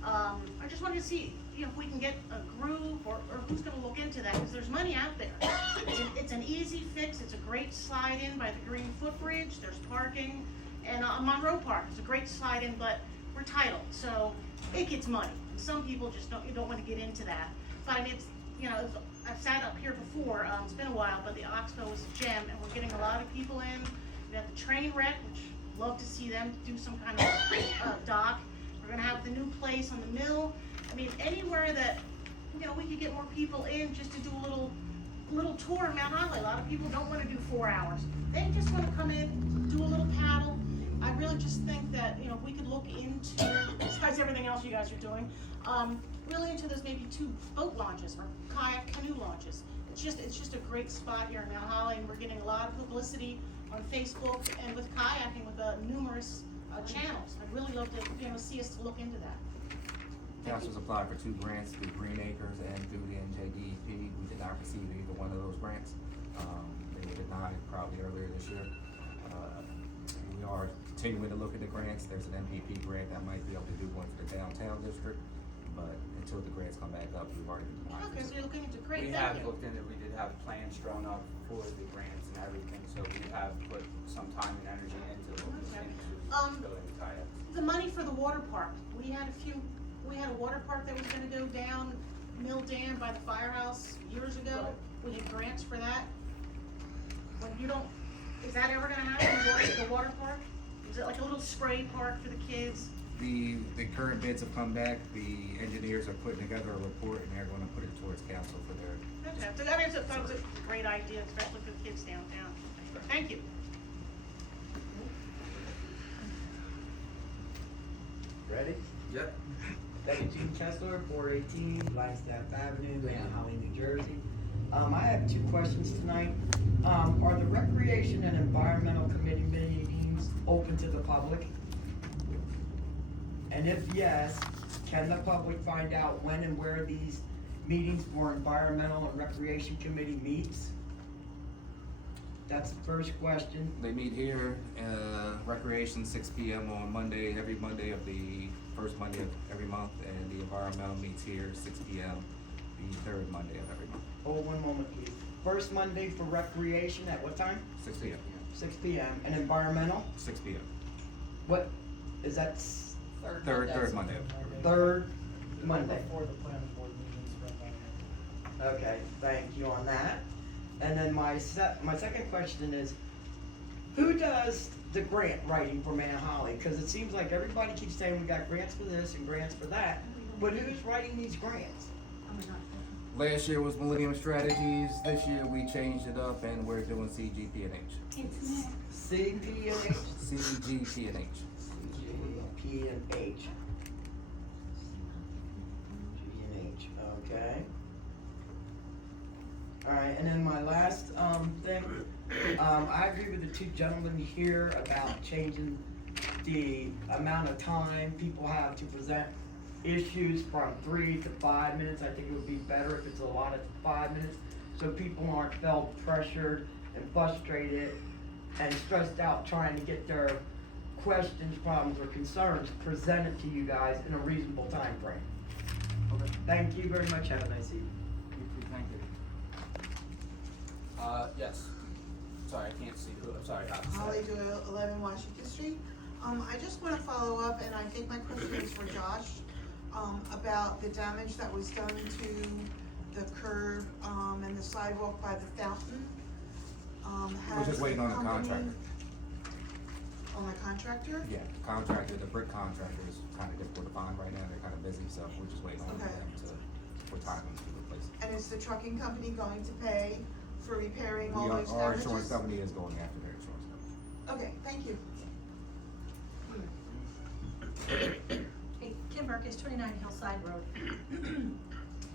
I just wanted to see, if we can get a group or who's gonna look into that, because there's money out there. It's an easy fix, it's a great slide in by the Green Footbridge, there's parking, and Monroe Park, it's a great slide in, but we're titled, so it gets money. Some people just don't wanna get into that. But I mean, I've sat up here before, it's been a while, but the Oxbow is a gem, and we're getting a lot of people in. We got the train wreck, which love to see them do some kind of dock. We're gonna have the new place on the mill. I mean, anywhere that, we could get more people in just to do a little tour of Mount Holly. A lot of people don't wanna do 4 hours. They just wanna come in, do a little paddle. I really just think that, we could look into, besides everything else you guys are doing, really into those maybe 2 boat launches or kayak canoe launches. It's just a great spot here in Mount Holly, and we're getting a lot of publicity on Facebook and with kayaking with numerous channels. I'd really love to, see us to look into that. Council's applied for 2 grants through Green Acres and through the NJDEP. We did not receive either one of those grants. They were denied probably earlier this year. We are continuing to look at the grants. There's an MPP grant that might be able to do one for the downtown district, but until the grants come back up, we've already denied. Okay, so you're looking into great. We Thank have you. looked into, we did have plans drawn up for the grants and everything, so we have put some time and energy into looking Okay. into building the kayaks. The money for the water park, we had a water park that was gonna go down Mill Dam by the firehouse years ago. We had grants for that. When is that ever gonna happen, the water park? Is it like a little spray park for the kids? The current bids have come back. The engineers are putting together a report, and they're gonna put it towards council for their. Okay, so I thought it was a great idea, especially for the kids downtown. Thank you. Ready? Yep. Deputy Chief Kessler, 418 Flagstaff Avenue, Mount Holly, New Jersey. I have 2 questions tonight. Are the Recreation and Environmental Committee meetings open to the public? And if yes, can the public find out when and where these meetings for Environmental and Recreation Committee meets? That's the first question. They meet here, Recreation 6 p.m. on Monday, every Monday of the first Monday of every month, and the Environmental meets here 6 p.m. the 3rd Monday of every month. Hold one moment, please. First Monday for Recreation at what time? 6 p.m. 6 p.m. And Environmental? 6 p.m. What, is that Third Monday. third Monday? Before the planning board meetings for Monday. Okay, thank you on that. And then my second question is, who does the grant writing for Mount Holly? Cause it seems like everybody keeps saying we got grants for this and grants for that, but who's writing these grants? Last year was Millennium Strategies. This year we changed it up, and we're doing CGP&H. CP&H? CGP&H. P&H. G&H, okay. Alright, and then my last, thing, I agree with the 2 gentlemen here about changing the amount of time people have to present issues from 3 to 5 minutes. I think it would be better if it's allotted to 5 minutes, so people aren't felt pressured and frustrated and stressed out trying to get their questions, problems, or concerns presented to you guys in a reasonable time frame. Okay. Thank you very much. Have a nice evening. You too, thank you. Yes. Sorry, I can't see who, I'm sorry. Holly Doyle, 11 Washington Street. I just want to follow up, and I think my question is for Josh, about the damage that was done to the curb, and the sidewalk by the fountain. We're just waiting on the contractor. On the contractor? Yeah, the contractor, the brick contractor is kind of difficult to find right now, they're kind of busy, so we're just waiting on Okay. them for time to replace it. And is the trucking company going to pay for repairing all those Our damages? insurance company is going after their insurance company. Okay, thank you. Hey, Kim Burkus, 29 Hillside Road.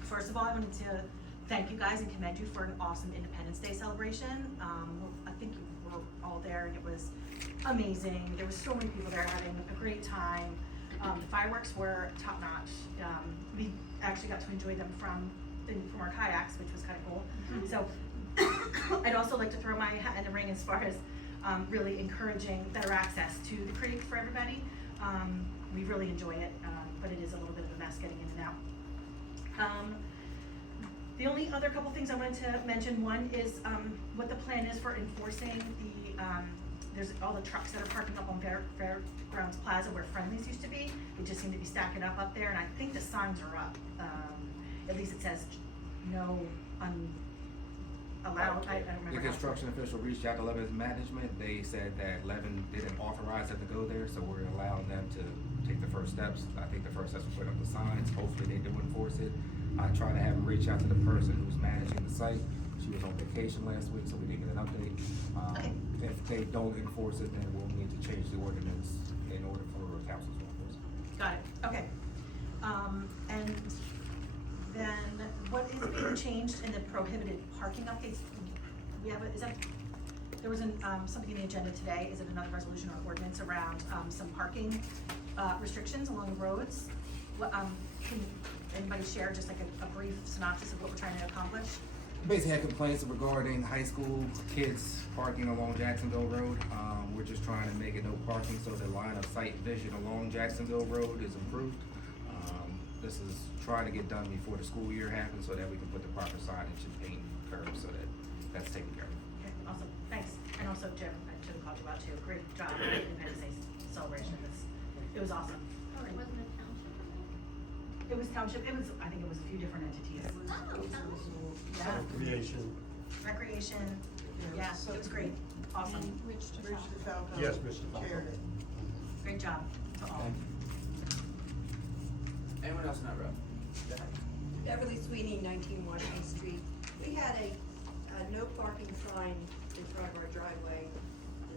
First of all, I wanted to thank you guys and commend you for an awesome Independence Day celebration. I think you were all there and it was amazing. There was so many people there having a great time. The fireworks were top notch. We actually got to enjoy them from our kayaks, which was kind of cool. So I'd also like to throw my hat in the ring as far as really encouraging better access to the creek for everybody. We really enjoy it, but it is a little bit of a mess getting in and out. The only other couple things I wanted to mention, one is what the plan is for enforcing the, there's all the trucks that are parking up on Fairgrounds Plaza where Friendly's used to be. They just seem to be stacking up there, and I think the signs are up. At least it says no allowed, I don't remember. The construction official reached out to Levin's management, they said that Levin didn't authorize them to go there, so we're allowing them to take the first steps. I think the first steps will put up the signs, hopefully they do enforce it. I tried to have them reach out to the person who's managing the site, she was on vacation last week, so we didn't get an update. Okay. If they don't enforce it, then we'll need to change the ordinance in order for council to enforce it. Got it, okay. And then what is being changed in the prohibited parking updates? We have, there was something in the agenda today, is it another resolution or ordinance around, some parking, restrictions along roads? What, can anybody share just like a brief synopsis of what we're trying to accomplish? Basically had complaints regarding high school kids parking along Jacksonville Road. We're just trying to make it no parking so the line of sight vision along Jacksonville Road is improved. This is trying to get done before the school year happens so that we can put the proper signage and paint curbs so that that's taken care of. Okay, awesome, thanks. And also Jim, I should have called you out too, great job on the Independence Day celebration, it was awesome. Oh, it wasn't a township event? It was township, I think it was a few different entities. Yeah. Recreation, yeah, it was great, awesome. Rich DeFalco. Yes, Mr. DeFalco. chaired it. Great job to all. Anyone else in that row? Go ahead. Beverly Sweeney, 19 Washington Street. We had a no parking sign in front of our driveway.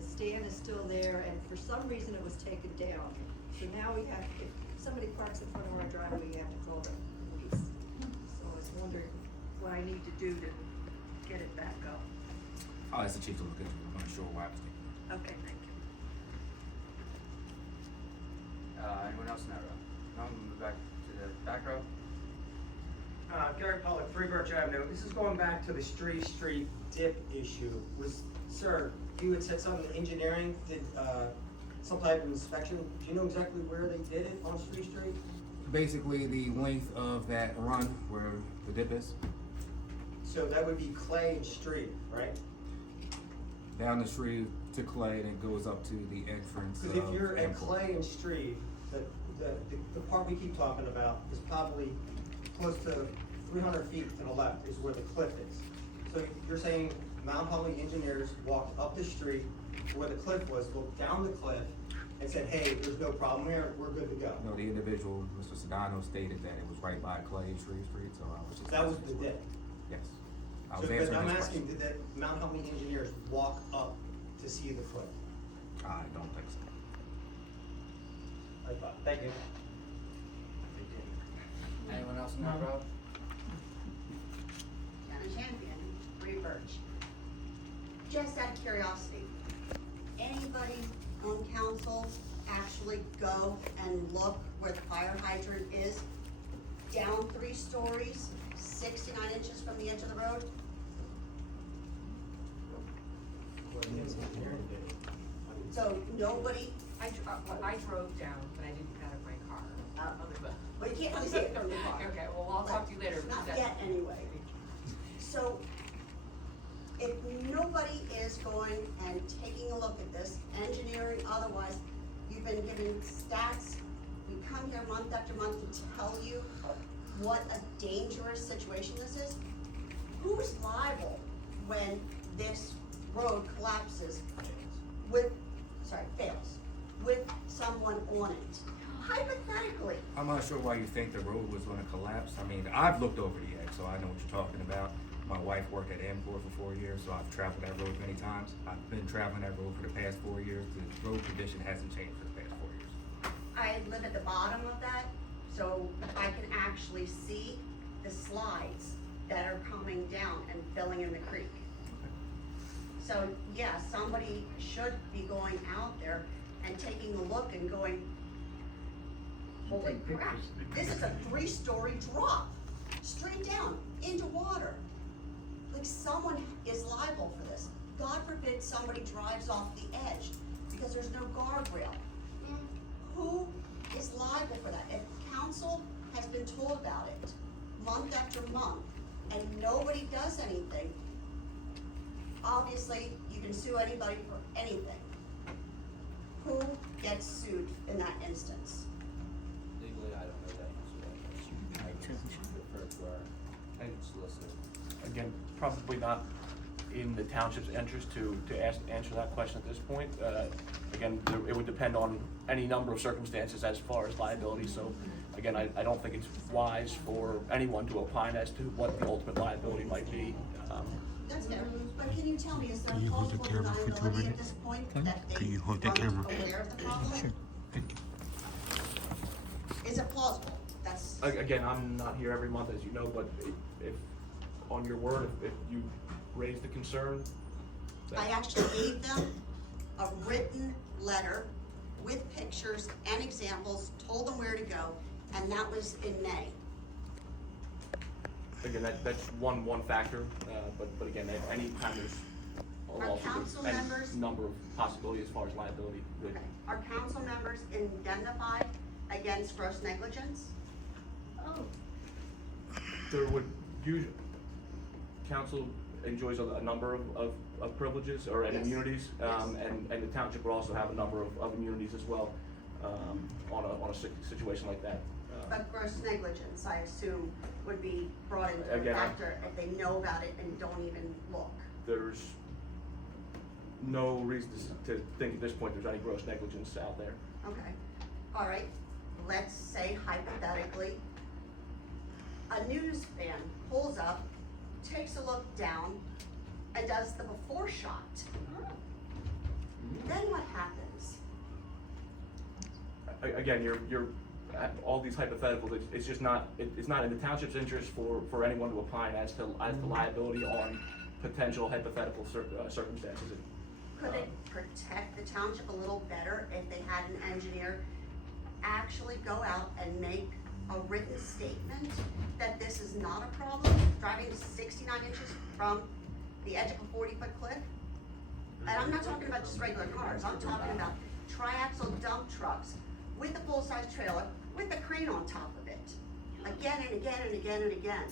The stand is still there, and for some reason it was taken down. So now we have, if somebody parks in front of our driveway, you have to call the police. So I was wondering what I need to do to get it back up. I'll ask the chief to look into it, I'm not sure why it was taken. Okay, thank you. Anyone else in that row? No, we'll move back to the back row. Gary Pollock, Free Birch Avenue. This is going back to the Street dip issue. Sir, you had said something, engineering did, some type of inspection. Do you know exactly where they did it on Street? Basically, the length of that run where the dip is, So that would be Clay and Street, right? down the street to Clay, and it goes up to the entrance Because if of you're at Airport. Clay and Street, the part we keep talking about is probably close to 300 feet to the left is where the cliff is. So you're saying Mount Holly engineers walked up the street to where the cliff was, looked down the cliff, and said, hey, there's no problem here, we're good to go. No, the individual, Mr. Sedano, stated that it was right by Clay and Street, so I was just. That was the dip. Yes. I So, was but answering I'm his asking, question. did the Mount Holly engineers walk up to see the cliff? I don't think so. I thought, thank you. Anyone else in that row? Jenna Champion, Free Birch. Just out of curiosity, anybody on council actually go and look where the fire hydrant is? Down 3 stories, 69 inches from the edge of the road? So nobody, I drove down, but I didn't get out of my car. well, you can't really see it from the car. Okay, well, I'll talk to you later. Not because yet, anyway. So, if nobody is going and taking a look at this, engineering, otherwise, you've been given stats, we come here month after month to tell you what a dangerous situation this is. Who's liable when this road collapses with fails with someone on it, hypothetically, I'm not sure why you think the road was gonna collapse. I mean, I've looked over the edge, so I know what you're talking about. My wife worked at Amcor for 4 years, so I've traveled that road many times. I've been traveling that road for the past 4 years. The road condition hasn't changed for the past 4 years. I live at the bottom of that, so I can actually see the slides that are coming down and filling in the creek. So, yeah, somebody should be going out there and taking a look and going, holy crap, this is a 3-story drop, straight down into water. Like, someone is liable for this. God forbid somebody drives off the edge because there's no guardrail. Who is liable for that? If council has been told about it month after month and nobody does anything, obviously you can sue anybody for anything. Who gets sued in that instance? Legally, I don't know that answer. I refer to our solicitor. Again, probably not in the township's interest to answer that question at this point. Again, it would depend on any number of circumstances as far as liability, so again, I don't think it's wise for anyone to opine as to what the ultimate liability might be. That's fair, but can you tell me, is there Can you hold the plausible camera for 2 deniability at minutes? this point Can that they you hold the weren't camera? aware of the problem? Sure, thank you. Is it plausible? That's, Again, I'm not here every month, as you know, but if on your word, if you raise the concern. I actually gave them a written letter with pictures and examples, told them where to go, and that was in May. Again, that's one factor, but again, any time there's a Are lawsuit, council there's any members- number of possibilities as far as liability. Okay. Are council members indemnified against gross negligence? There would usually, council enjoys a number of privileges or and Yes. immunities, Yes. and the township will also have a number of immunities as well, on a situation like that. But gross negligence, I assume, would be brought into a Again, factor if they know about it and don't even look. There's no reason to think at this point there's any gross negligence out there. Okay, all right, let's say hypothetically, a news fan pulls up, takes a look down, and does the before shot. Then what happens? Again, you're all these hypotheticals. It's just not. It's not in the township's interest for anyone to opine as to liability on potential hypothetical circumstances. Could it protect the township a little better if they had an engineer actually go out and make a written statement that this is not a problem, driving 69 inches from the edge of a 40-foot cliff? And I'm not talking about just regular cars, I'm talking about triaxle dump trucks with a full-size trailer, with a crane on top of it, again and again and again and again.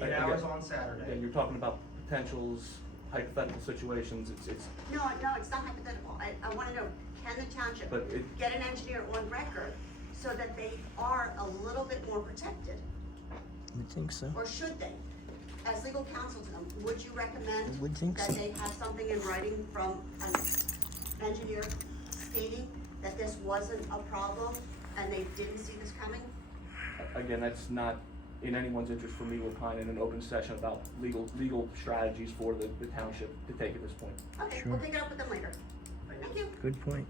8 hours on Saturday. Yeah, you're talking about potentials, hypothetical situations. It's No, it's not hypothetical. I wanna know, can the township But it- get an engineer on record so that they are a little bit more protected? I would think so. Or should they? As legal counsel to them, would you recommend I would think that so. they have something in writing from an engineer stating that this wasn't a problem and they didn't see this coming? again, that's not in anyone's interest for me to opine in an open session about legal strategies for the township to take at this point. Okay, Sure. we'll take it up with them later. Thank you. Good point.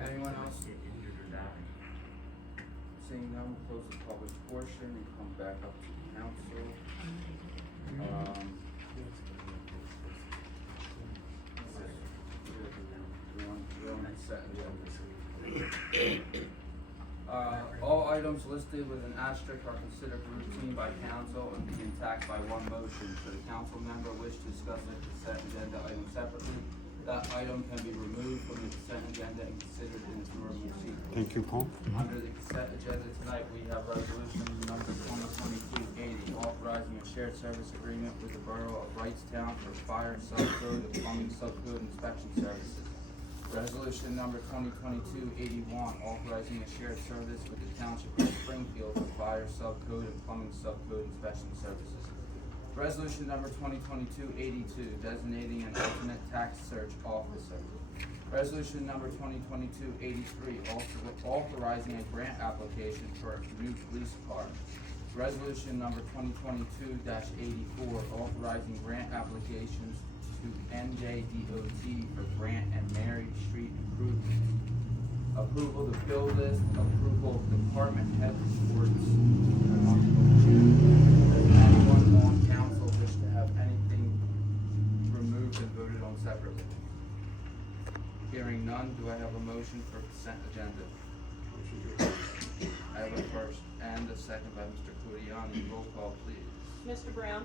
Anyone else? Seeing none, we'll close the public portion and come back up to council. All items listed with an asterisk are considered routine by council and being taxed by one motion. Should a council member wish to discuss a consent agenda item separately, that item can be removed from the consent agenda and considered in its normal seat. Thank you, Paul. Under the consent agenda tonight, we have resolution number 2022-80, authorizing a shared service agreement with the Borough of Wrightstown for fire subcode and plumbing subcode inspection services. Resolution number 2022-81, authorizing a shared service with the Township of Springfield for fire subcode and plumbing subcode inspection services. Resolution number 2022-82, designating an alternate tax search officer. Resolution number 2022-83, authorizing a grant application for a new police car. Resolution number 2022-84, authorizing grant applications to NJDOT for Grant and Mary Street improvements. Approval of the bill list, approval of department head reports. Does anyone on council wish to have anything removed and voted on separately? Hearing none, do I have a motion for consent agenda? I have a first and a second by Mr. Codiani. Roll call, please. Mr. Brown?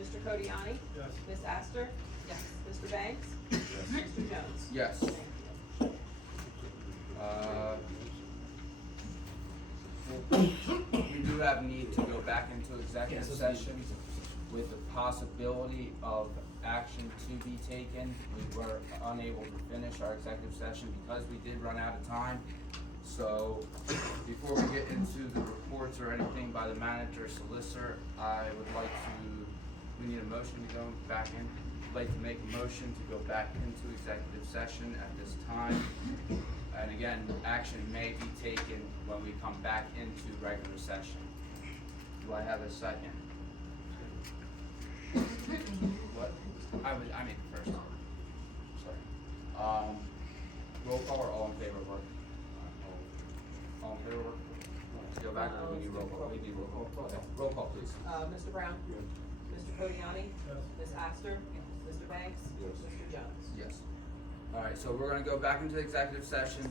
Mr. Codiani? Yes. Ms. Astor? Yes. Mr. Banks? Mr. Jones? Yes. Thank you. We do have need to go back into executive session with the possibility of action to be taken. We were unable to finish our executive session because we did run out of time. So before we get into the reports or anything by the manager or solicitor, I would like to, we need a motion to go back in. I'd like to make a motion to go back into executive session at this time. And again, action may be taken when we come back into regular session. Do I have a second? What? I made the first. Sorry. Roll call or all in favor of work? All in favor of work? To go back or we need roll call? We need roll call. Okay. Roll call, please. Mr. Brown? Mr. Codiani? Ms. Astor? Mr. Banks? Mr. Jones? Yes. All right, so we're gonna go back into executive session.